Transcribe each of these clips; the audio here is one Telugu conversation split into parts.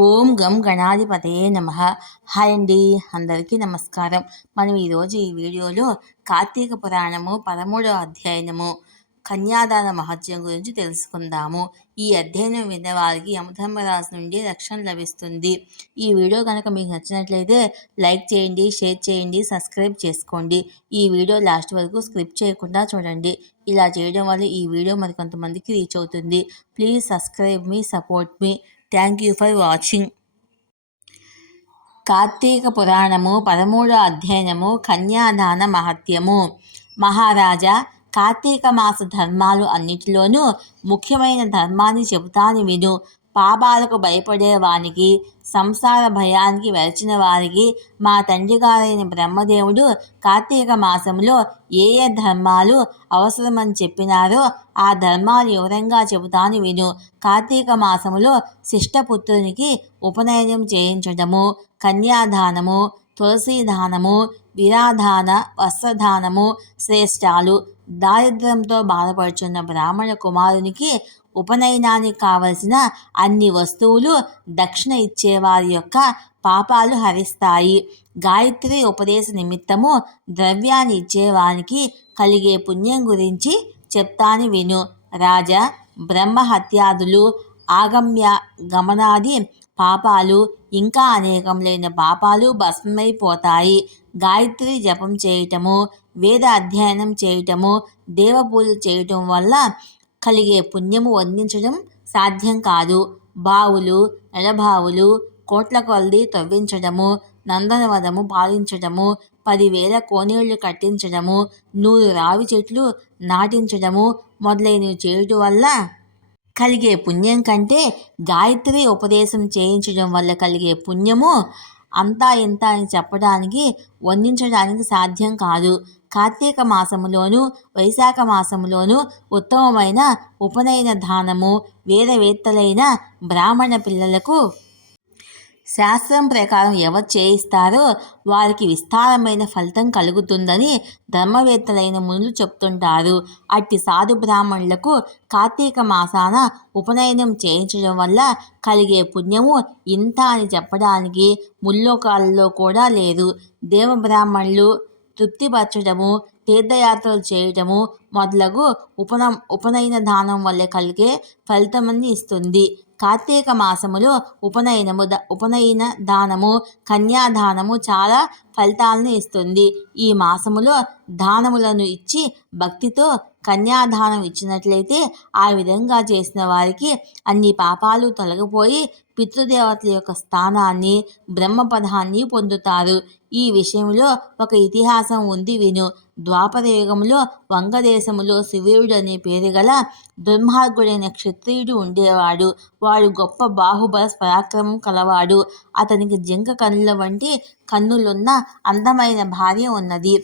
ఓం గం గణాధిపతయే నమ. హాయ్ అండి అందరికీ నమస్కారం. మనం ఈరోజు ఈ వీడియోలో కార్తీక పురాణము పదమూడవ అధ్యయనము కన్యాదాన మహత్యం గురించి తెలుసుకుందాము. ఈ అధ్యయనం విన్న వారికి యమధర్మరాజు నుండి రక్షణ లభిస్తుంది. ఈ వీడియో కనుక మీకు నచ్చినట్లయితే లైక్ చేయండి షేర్ చేయండి సబ్స్క్రైబ్ చేసుకోండి. ఈ వీడియో లాస్ట్ వరకు స్క్రిప్ట్ చేయకుండా చూడండి. ఇలా చేయడం వల్ల ఈ వీడియో మరికొంతమందికి రీచ్ అవుతుంది. ప్లీజ్ సబ్స్క్రైబ్ మీ support me. Thank you for watching Karthika Puranam పదమూడో అధ్యయనము కన్యాదాన మహత్యము. మహారాజా కార్తీక మాస ధర్మాలు అన్నిటిలోనూ ముఖ్యమైన ధర్మాన్ని చెబుతాను విను. పాపాలకు భయపడే వారికి సంసార భయానికి వెలిచిన వారికి మా తండ్రి గారైన బ్రహ్మదేవుడు కార్తీక మాసంలో ఏ ఏ ధర్మాలు అవసరమని చెప్పినారో ఆ ధర్మాలు వివరంగా చెబుతాను విను. కార్తీక మాసంలో శిష్టపుత్రునికి ఉపనయనం చేయించడము కన్యాదానము తులసీదానము విరాధాన వస్త్రదానము శ్రేష్టాలు దారిద్ర్యంతో బాధపడుచున్న బ్రాహ్మణ కుమారునికి ఉపనయనానికి కావలసిన అన్ని వస్తువులు దక్షిణ ఇచ్చేవారి యొక్క పాపాలు హరిస్తాయి. గాయత్రి ఉపదేశ నిమిత్తము ద్రవ్యాన్ని ఇచ్చేవానికి కలిగే పుణ్యం గురించి చెప్తాను విను. రాజా బ్రహ్మహత్యాదులు ఆగమ్య గమనాది పాపాలు ఇంకా అనేకములైన పాపాలు భస్మమైపోతాయి. గాయత్రి జపం చేయటము వేద అధ్యయనం చేయటము దేవపూజ చేయటం వల్ల కలిగే పుణ్యము వర్ణించడం సాధ్యం కాదు. బావులు ఎడబావులు కోట్ల కొలది తవ్వించడము నందనవనము పాలించడము పదివేల కోనేళ్ళు కట్టించడము నూరు రావి చెట్లు నాటించడము మొదలైనవి చేయటం వల్ల కలిగే పుణ్యం కంటే గాయత్రి ఉపదేశం చేయించడం వల్ల కలిగే పుణ్యము అంతా ఇంత అని చెప్పడానికి వర్ణించడానికి సాధ్యం కాదు. కార్తీక మాసములోను వైశాఖ మాసములోను ఉత్తమమైన ఉపనయన దానము వేదవేత్తలైన బ్రాహ్మణ పిల్లలకు శాస్త్రం ప్రకారం ఎవరు చేయిస్తారో వారికి విస్తారమైన ఫలితం కలుగుతుందని ధర్మవేత్తలైన మునులు చెప్తుంటారు. అట్టి సాధు బ్రాహ్మణులకు కార్తీక మాసాన ఉపనయనం చేయించడం వల్ల కలిగే పుణ్యము ఇంత అని చెప్పడానికి ముల్లోకాలలో కూడా లేదు. దేవబ్రాహ్మణులు తృప్తిపరచడము తీర్థయాత్రలు చేయటము మొదలగు ఉపన ఉపనయన దానం వల్ల కలిగే ఫలితమని ఇస్తుంది. కార్తీక మాసములో ఉపనయనము ద ఉపనయన దానము కన్యాదానము చాలా ఫలితాలను ఇస్తుంది. ఈ మాసములో దానములను ఇచ్చి భక్తితో కన్యాదానం ఇచ్చినట్లయితే ఆ విధంగా చేసిన వారికి అన్ని పాపాలు తొలగిపోయి పితృదేవతల యొక్క స్థానాన్ని బ్రహ్మపదాన్ని పొందుతారు. ఈ విషయంలో ఒక ఇతిహాసం ఉంది విను. ద్వాపర యుగంలో వంగదేశములో శివీరుడు అనే పేరు గల దుర్మార్గుడైన క్షత్రియుడు ఉండేవాడు. వాడు గొప్ప బాహుబల పరాక్రమం కలవాడు. అతనికి జింక కన్నుల వంటి కన్నులున్న అందమైన భార్య ఉన్నది.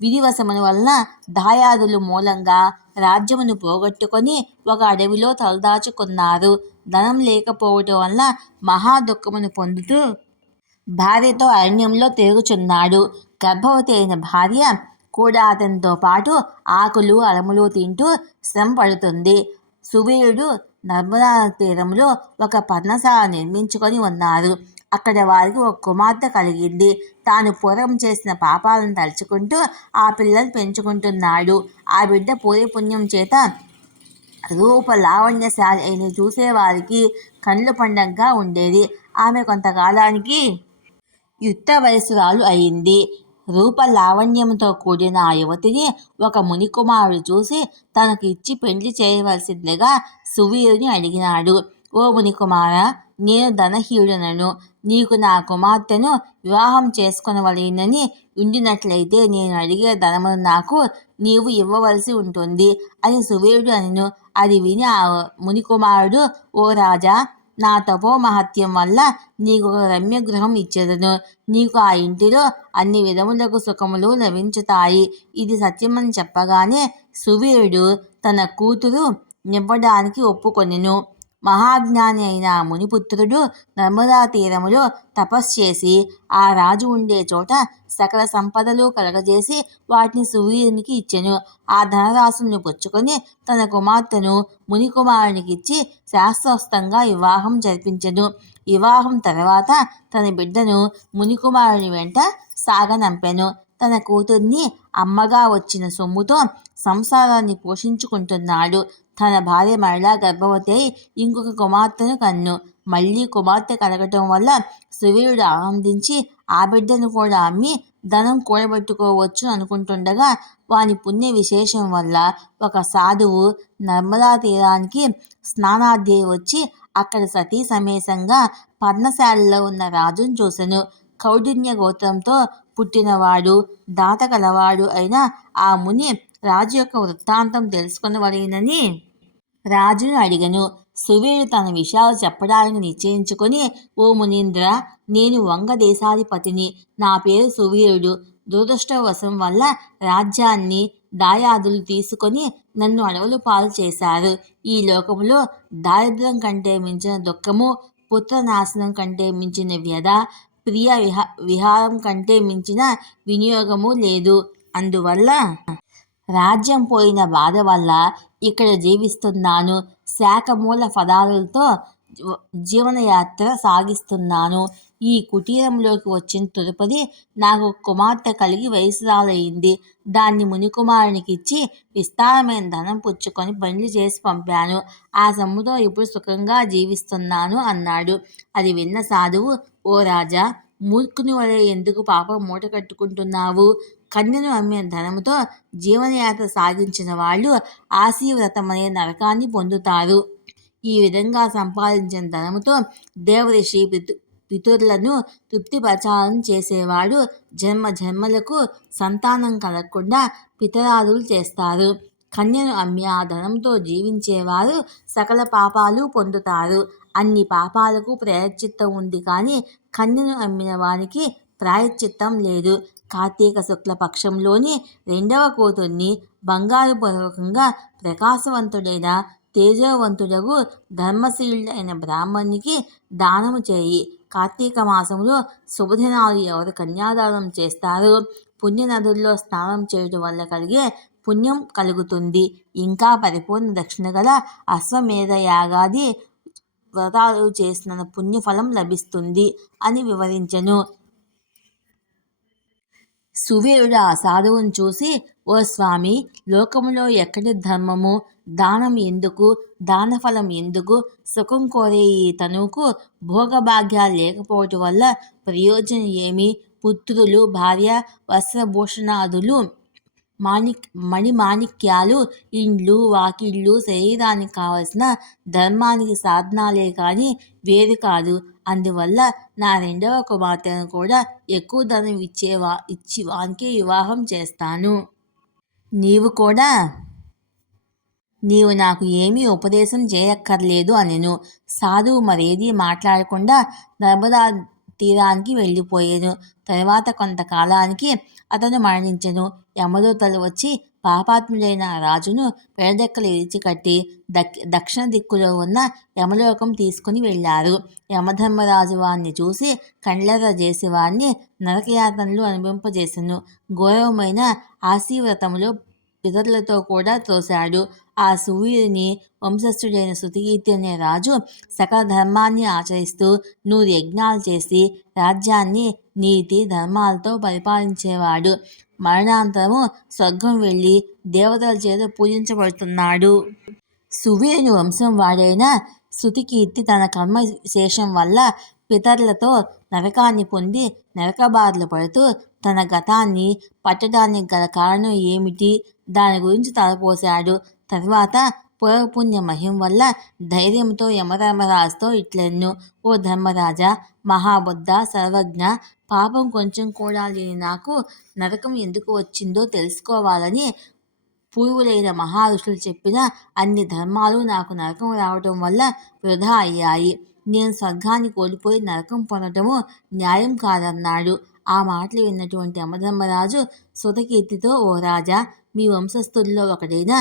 విధివశముల వలన దాయాదులు మూలంగా రాజ్యమును పోగొట్టుకొని ఒక అడవిలో తలదాచుకున్నారు. ధనం లేకపోవటం వలన మహా దుఃఖమును పొందుతూ భార్యతో అరణ్యంలో తిరుగుచున్నాడు. గర్భవతి అయిన భార్య కూడా అతనితో పాటు ఆకులు అలములు తింటూ శ్రమ పడుతుంది. సువీరుడు నర్మదా తీరంలో ఒక పర్ణశాల నిర్మించుకొని ఉన్నారు. అక్కడ వారికి ఒక కుమార్తె కలిగింది. తాను పూర్వం చేసిన పాపాలను తలుచుకుంటూ ఆ పిల్లలు పెంచుకుంటున్నాడు. ఆ బిడ్డ పూరిపుణ్యం చేత రూప లావణ్యశాలి అయిన చూసేవారికి కళ్ళు పండంగా ఉండేది. ఆమె కొంతకాలానికి యుక్త వయసురాలు అయింది. రూప లావణ్యంతో కూడిన ఆ యువతిని ఒక మునికుమారుడు చూసి తనకు ఇచ్చి పెళ్ళి చేయవలసిందిగా సువీరుని అడిగినాడు. ఓ మునికుమార నేను ధనహీనుడనను. నీకు నా కుమార్తెను వివాహం చేసుకొనవలెనని ఉండినట్లయితే నేను అడిగే ధనమును నాకు నీవు ఇవ్వవలసి ఉంటుంది అని సువీరుడు అనను. అది విని ఆ మునికుమారుడు ఓ రాజా నా తపో మహత్యం వల్ల నీకు ఒక రమ్య గృహం ఇచ్చేదను. నీకు ఆ ఇంటిలో అన్ని విధములకు సుఖములు లభించుతాయి. ఇది సత్యమని చెప్పగానే సువీరుడు తన కూతురు నివ్వడానికి ఒప్పుకొనెను. మహాజ్ఞాని అయిన మునిపుత్రుడు నర్మదా తీరములో తపస్సు చేసి ఆ రాజు ఉండే చోట సకల సంపదలు కలగజేసి వాటిని సూర్యునికి ఇచ్చెను. ఆ ధనరాశుల్ని పుచ్చుకొని తన కుమార్తెను మునికుమారునికి ఇచ్చి శాస్త్రోస్తంగా వివాహం జరిపించెను. వివాహం తర్వాత తన బిడ్డను మునికుమారుని వెంట సాగనంపెను. తన కూతుర్ని అమ్మగా వచ్చిన సొమ్ముతో సంసారాన్ని పోషించుకుంటున్నాడు. తన భార్య మరలా గర్భవతి అయి ఇంకొక కుమార్తెను కన్ను. మళ్ళీ కుమార్తె కలగటం వల్ల సువీరుడు ఆనందించి ఆ బిడ్డను కూడా అమ్మి ధనం కూడబెట్టుకోవచ్చు అనుకుంటుండగా వాని పుణ్య విశేషం వల్ల ఒక సాధువు నర్మదా తీరానికి స్నానాధ్యయ వచ్చి అక్కడ సతీ సమేతంగా పర్ణశాలలో ఉన్న రాజును చూశాను కౌడిన్య గోత్రంతో పుట్టినవాడు దాటకలవాడు అయిన ఆ ముని రాజు యొక్క వృత్తాంతం తెలుసుకునవలేనని రాజును అడిగను. సువీరుడు తన విషయాలు చెప్పడానికి నిశ్చయించుకొని ఓ మునీంద్ర నేను వంగ దేశాధిపతిని. నా పేరు సువీరుడు. దురదృష్టవశం వల్ల రాజ్యాన్ని దాయాదులు తీసుకొని నన్ను అడవులు పాలు చేశారు. ఈ లోకములో దారిద్ర్యం కంటే మించిన దుఃఖము పుత్రనాశనం కంటే మించిన వ్యధ ప్రియ విహా విహారం కంటే మించిన వినియోగము లేదు. అందువల్ల రాజ్యం పోయిన బాధ వల్ల ఇక్కడ జీవిస్తున్నాను. శాఖమూల పదాలతో జీవనయాత్ర సాగిస్తున్నాను. ఈ కుటీరంలోకి వచ్చిన తదుపది నాకు కుమార్తె కలిగి వయసురాలయ్యింది దాన్ని మునికుమారునికి ఇచ్చి విస్తారమైన ధనం పుచ్చుకొని పనులు చేసి పంపాను. ఆ సొమ్ముతో ఇప్పుడు సుఖంగా జీవిస్తున్నాను అన్నాడు. అది విన్న సాధువు ఓ రాజా మూర్ఖుని వలె ఎందుకు పాపం మూట కట్టుకుంటున్నావు? కన్యను అమ్మిన ధనముతో జీవనయాత్ర సాగించిన వాళ్ళు ఆశీవ్రతం అనే నరకాన్ని పొందుతారు. ఈ విధంగా సంపాదించిన ధనముతో దేవరిషి పితు పితుర్లను తృప్తిపరచాలని చేసేవాడు. జన్మ జన్మలకు సంతానం కలగకుండా పితరాదులు చేస్తారు. కన్యను అమ్మి ఆ ధనంతో జీవించేవారు సకల పాపాలు పొందుతారు. అన్ని పాపాలకు ప్రాయశ్చిత్తం ఉంది కానీ కన్యను అమ్మిన వానికి ప్రాయశ్చిత్తం లేదు. కార్తీక శుక్ల పక్షంలోని రెండవ కూతుర్ని బంగారు పూర్వకంగా ప్రకాశవంతుడైన తేజవంతుడగు ధర్మశీలుడైన బ్రాహ్మణునికి దానము చేయి. కార్తీక మాసంలో శుభదినాలు ఎవరు కన్యాదానం చేస్తారో? పుణ్య నదుల్లో స్నానం చేయడం వల్ల కలిగే పుణ్యం కలుగుతుంది. ఇంకా పరిపూర్ణ దక్షిణ గల అశ్వమేధ యాగాది వ్రతాలు చేసిన పుణ్యఫలం లభిస్తుంది అని వివరించెను. సువీరుడు ఆ సాధువును చూసి ఓ స్వామి లోకములో ఎక్కడి ధర్మము? దానం ఎందుకు? దానఫలం ఎందుకు? సుఖం కోరే ఈ తనువుకు భోగభాగ్యాలు లేకపోవటం వల్ల ప్రయోజనం ఏమి? పుత్రులు భార్య వస్త్రభూషణాదులు మాణిక్ మణిమాణిక్యాలు ఇండ్లు వాకిళ్ళు శరీరానికి కావలసిన ధర్మానికి సాధనాలే కానీ వేరు కాదు. అందువల్ల నా రెండవ కుమార్తెను కూడా ఎక్కువ ధనం ఇచ్చేవా ఇచ్చి వానికి వివాహం చేస్తాను. నీవు కూడా నీవు నాకు ఏమీ ఉపదేశం చేయక్కర్లేదు అనెను. సాధువు మరేదీ మాట్లాడకుండా నర్మదా తీరానికి వెళ్ళిపోయాను. తర్వాత కొంతకాలానికి అతను మరణించెను. యమదూతలు వచ్చి పాపాత్ముడైన రాజును పెడదెక్కలు ఇరిచికట్టి దక్ దక్షిణ దిక్కులో ఉన్న యమలోకం తీసుకుని వెళ్ళారు. యమధర్మరాజు వారిని చూసి కండ్లెర్ర చేసి వారిని నరకయాతనలు అనుభవింపజేసెను. ఘోరమైన ఆశీవ్రతములో పితరులతో కూడా తోశాడు. ఆ సూర్యుని వంశస్థుడైన సుతికీర్తి అనే రాజు సకల ధర్మాన్ని ఆచరిస్తూ నూరు యజ్ఞాలు చేసి రాజ్యాన్ని నీతి ధర్మాలతో పరిపాలించేవాడు. మరణాంతరము స్వర్గం వెళ్ళి దేవతల చేత పూజించబడుతున్నాడు. సువీరుని వంశం వాడైన శృతికీర్తి తన కర్మ శేషం వల్ల పితరులతో నరకాన్ని పొంది నరకబాధలు పడుతూ తన గతాన్ని పట్టడానికి గల కారణం ఏమిటి? దాని గురించి తలపోశాడు. తర్వాత పూర్వపుణ్య మహిం వల్ల ధైర్యంతో యమధర్మరాజుతో ఇట్లెన్ను. ఓ ధర్మరాజా మహాబుద్ధ సర్వజ్ఞ పాపం కొంచెం కూడా లేని నాకు నరకం ఎందుకు వచ్చిందో తెలుసుకోవాలని పూర్వులైన మహారుషులు చెప్పిన అన్ని ధర్మాలు నాకు నరకం రావటం వల్ల వృధా అయ్యాయి. నేను స్వర్గాన్ని కోల్పోయి నరకం పొందటము న్యాయం కాదన్నాడు. ఆ మాటలు విన్నటువంటి యమధర్మరాజు సుతకీర్తితో ఓ రాజా మీ వంశస్థుల్లో ఒకడైన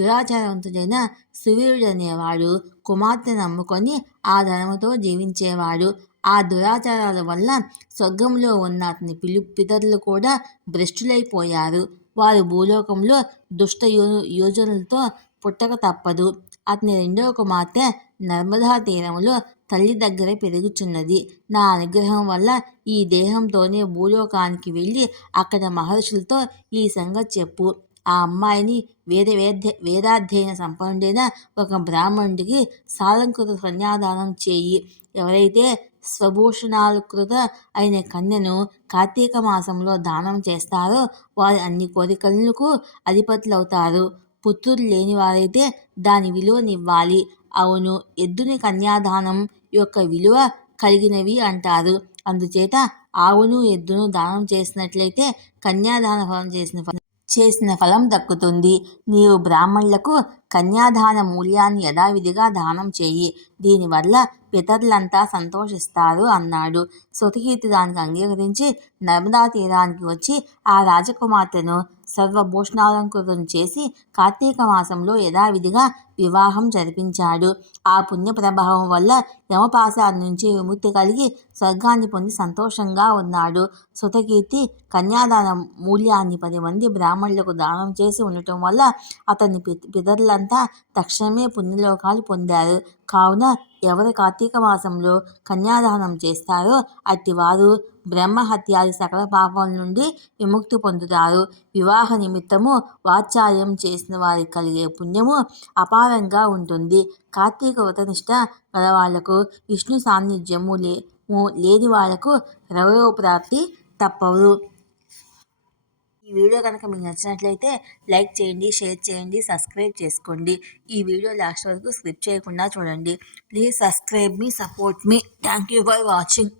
దురాచారవంతుడైన సువీరుడనేవాడు కుమార్తెను నమ్ముకొని ఆ ధనముతో జీవించేవాడు. ఆ దురాచారాల వల్ల స్వర్గంలో ఉన్న అతని పిలు పితరులు కూడా భ్రష్టులైపోయారు. వారు భూలోకంలో దుష్ట యో యోజనలతో పుట్టక తప్పదు. అతని రెండవ కుమార్తె నర్మదా తీరములో తల్లి దగ్గర పెరుగుచున్నది. నా అనుగ్రహం వల్ల ఈ దేహంతోనే భూలోకానికి వెళ్ళి అక్కడ మహర్షులతో ఈ సంగతి చెప్పు. ఆ అమ్మాయిని వేద వేద వేదాధ్యయన సంపన్నుడైన ఒక బ్రాహ్మణుడికి సాలంకృత కన్యాదానం చేయి. ఎవరైతే స్వభూషణాలకృత అయిన కన్యను కార్తీక మాసంలో దానం చేస్తారో వారి అన్ని కోరికలకు అధిపతులవుతారు. పుత్రులు లేని వారైతే దాని విలువనివ్వాలి. అవును ఎద్దుని కన్యాదానం యొక్క విలువ కలిగినవి అంటారు. అందుచేత ఆవును ఎద్దును దానం చేసినట్లయితే కన్యాదాన ఫలం చేసిన ఫలం చేసిన ఫలం దక్కుతుంది. నీవు బ్రాహ్మణులకు కన్యాదాన మూల్యాన్ని యథావిధిగా దానం చేయి. దీనివల్ల పితరులంతా సంతోషిస్తారు అన్నాడు. శృతకీర్తి దానికి అంగీకరించి నర్మదా తీరానికి వచ్చి ఆ రాజకుమార్తెను సర్వభూషణాలంకృతం చేసి కార్తీక మాసంలో యథావిధిగా వివాహం జరిపించాడు. ఆ పుణ్య ప్రభావం వల్ల యమపాశాల నుంచి విముక్తి కలిగి స్వర్గాన్ని పొంది సంతోషంగా ఉన్నాడు. సుతకీర్తి కన్యాదాన మూల్యాన్ని పది మంది బ్రాహ్మణులకు దానం చేసి ఉండటం వల్ల అతని పితరులంతా తక్షణమే పుణ్యలోకాలు పొందారు. కావున ఎవరు కార్తీక మాసంలో కన్యాదానం చేస్తారో అట్టివారు బ్రహ్మహత్యాది సకల పాపం నుండి విముక్తి పొందుతారు. వివాహ నిమిత్తము వాత్సాల్యం చేసిన వారికి కలిగే పుణ్యము అపారంగా ఉంటుంది. కార్తీక వ్రతనిష్ట గలవాళ్ళకు విష్ణు సాన్నిధ్యము లే లేని వాళ్ళకు రవయో ప్రాప్తి తప్పదు. ఈ వీడియో కనుక మీకు నచ్చినట్లయితే లైక్ చేయండి షేర్ చేయండి సబ్స్క్రైబ్ చేసుకోండి. ఈ వీడియో లాస్ట్ వరకు స్క్రిప్ట్ చేయకుండా చూడండి. ప్లీజ్ సబ్స్క్రైబ్ మీ support me. Thank you for watching.